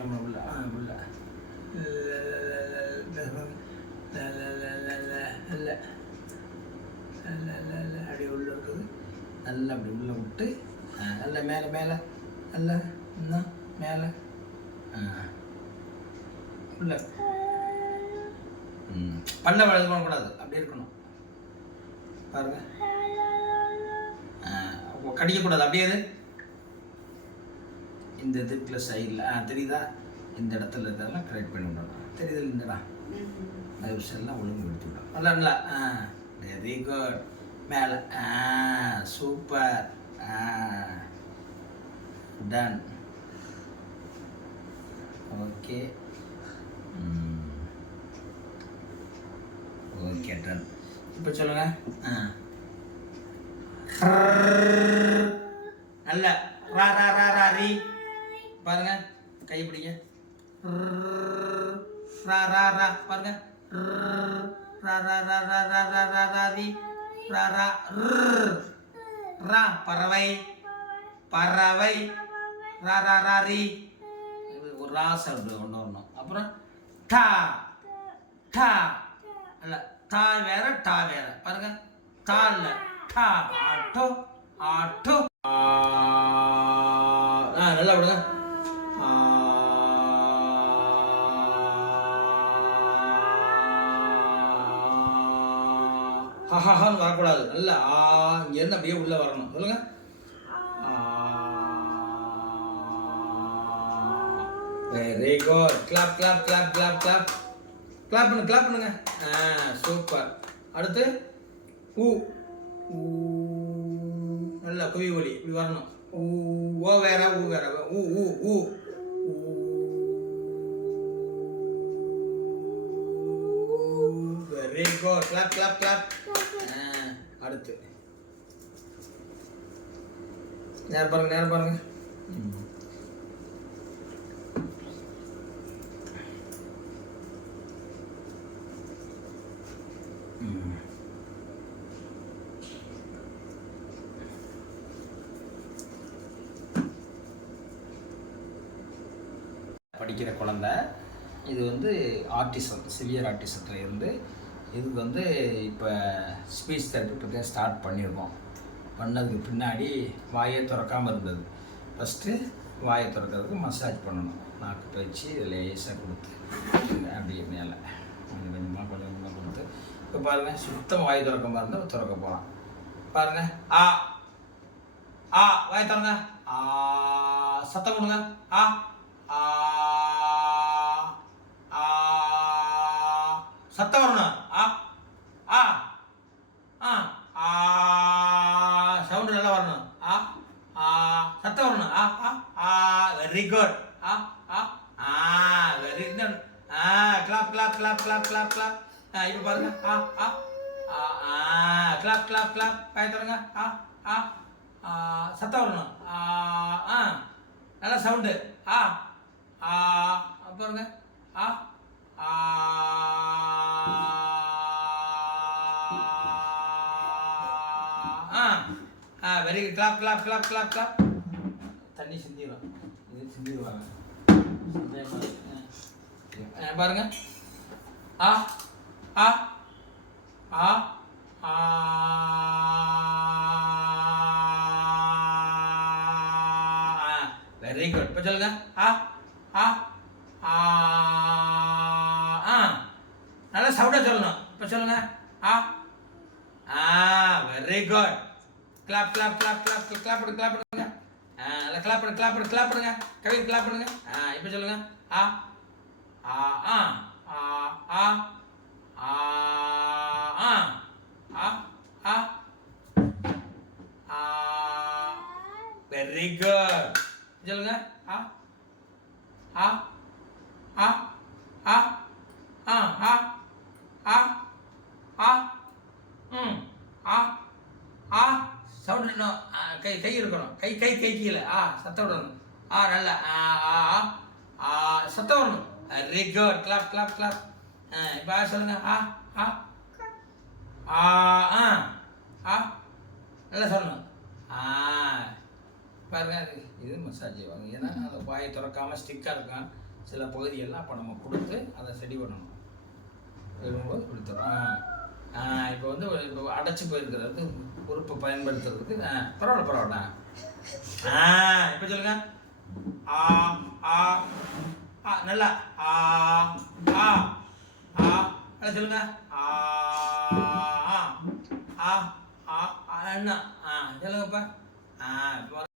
கிளம்பணும் உள்ள உள்ள அப்படி உள்ள இருக்குது. நல்லா அப்படி உள்ளே விட்டு நல்லா மேலே மேலே நல்லா இன்னும் மேலே உள்ள பண்ண இது பண்ணக்கூடாது, அப்படி இருக்கணும் பாருங்க. கடிக்கக்கூடாது, அப்படியே இந்த இதுக்குள்ள சைடில் தெரியுதா, இந்த இடத்துல இருக்கிறதெல்லாம் கரெக்ட் பண்ணி விடணும். தெரியுது இல்லைடா, நர்வ்ஸ் எல்லாம் ஒழுங்கு எடுத்து விடணும். நல்லா நல்லா வெரி குட். மேலே super done. Okay okay done. இப்போ சொல்லுங்க. நல்ல ரா ரா ரா ரா ரீ பாருங்க, கை பிடிங்க. ரா ரா ரா பாருங்க. ரா ரா ரா ரா ரா ரா ரா ரா ரீ ரா ரா ரா பறவை பறவை ரா ரா ரா ரீ. ஒரு ரா சவுண்டு ஒன்று வரணும். அப்புறம் டா டா அல்ல, தா வேற டா வேற பாருங்க. தா இல்லை டா. Auto auto. நல்லா விடுங்க. ஹஹான்னு வரக்கூடாது. நல்லா இங்கேருந்து அப்படியே உள்ளே வரணும். சொல்லுங்க. Very good. Clap clap clap clap clap clap பண்ணு கிளாப் பண்ணுங்க. சூப்பர். அடுத்து ஊ நல்லா குவி ஒலி இப்படி வரணும். ஓ வேற ஊ வேற ஊ ஊ ஊ. Very good. Clap clap clap. அடுத்து நேரம் பாருங்க, நேரம் பாருங்க. படிக்கிற குழந்தை இது வந்து ஆர்டிசம், சிவியர் ஆர்டிசத்தில் இருந்து இதுக்கு வந்து இப்போ ஸ்பீச் தெரப்பி ஸ்டார்ட் பண்ணியிருக்கோம். பண்ணதுக்கு பின்னாடி வாயை திறக்காமல் இருந்தது. ஃபஸ்ட்டு வாயை திறக்கிறதுக்கு மசாஜ் பண்ணணும். நாக்கு பயிற்சி லேசாக கொடுத்து அப்படியே மேலே கொஞ்சம் கொஞ்சமாக கொஞ்சம் கொஞ்சமாக கொடுத்து. இப்போ பாருங்கள், சுத்தம் வாய் திறக்காமல் இருந்தால் திறக்க போகலாம். பாருங்கள். ஆ ஆ வாயை திறங்க. சத்தம் கொடுங்க. ஆ ஆ சத்தம் வரணும். ஆ ஆ ஆ சவுண்டு நல்லா வரணும். சத்தம் வரணும். Very good. Very good. Clap clap clap clap clap clap. இப்போ பாருங்க. Clap clap clap. பாய் தருங்க. சத்தம் வரணும். நல்லா சவுண்டு. பாருங்க. Very good. Clap clap clap clap clap. தண்ணி சிந்திடும். இது சிந்திடுவாங்க பாருங்க. Very good. இப்போ சொல்லுங்க. நல்லா சவுண்டாக சொல்லணும். இப்போ சொல்லுங்க. Very good. Clap clap clap clap clap பண்ணுங்க. கிளாப் பண்ணுங்க. நல்லா கிளாப் பண்ணுங்க. கிளாப் பண்ணுங்க. கிளாப் பண்ணுங்க. கவிதை கிளாப் பண்ணுங்க. இப்போ சொல்லுங்க. Very good. சொல்லுங்க. சவுண்ட் இன்னும் கை கை இருக்கணும். கை கை கை கீழே. சத்தம் விடணும். நல்லா சத்தம் வரணும். Very good. Clap clap clap. இப்போ சொல்லுங்க. நல்லா சொல்லணும். பாருங்க, இது மசாஜ் வாங்க. ஏன்னா அதை வாயை திறக்காமல் ஸ்டிக்காக இருக்கும். சில பகுதியெல்லாம் அப்போ நம்ம கொடுத்து அதை சரி பண்ணணும். எழும்போது கொடுத்துறோம். இப்போ வந்து இப்போ அடைச்சி போயிருக்கிறது உறுப்பை பயன்படுத்துறதுக்கு பரவாயில்ல. இப்போ சொல்லுங்க. ஆ ஆ ஆ நல்லா ஆ ஆ ஆ சொல்லுங்க. ஆ ஆ ஆ ஆ என்ன சொல்லுங்கப்பா. இப்போ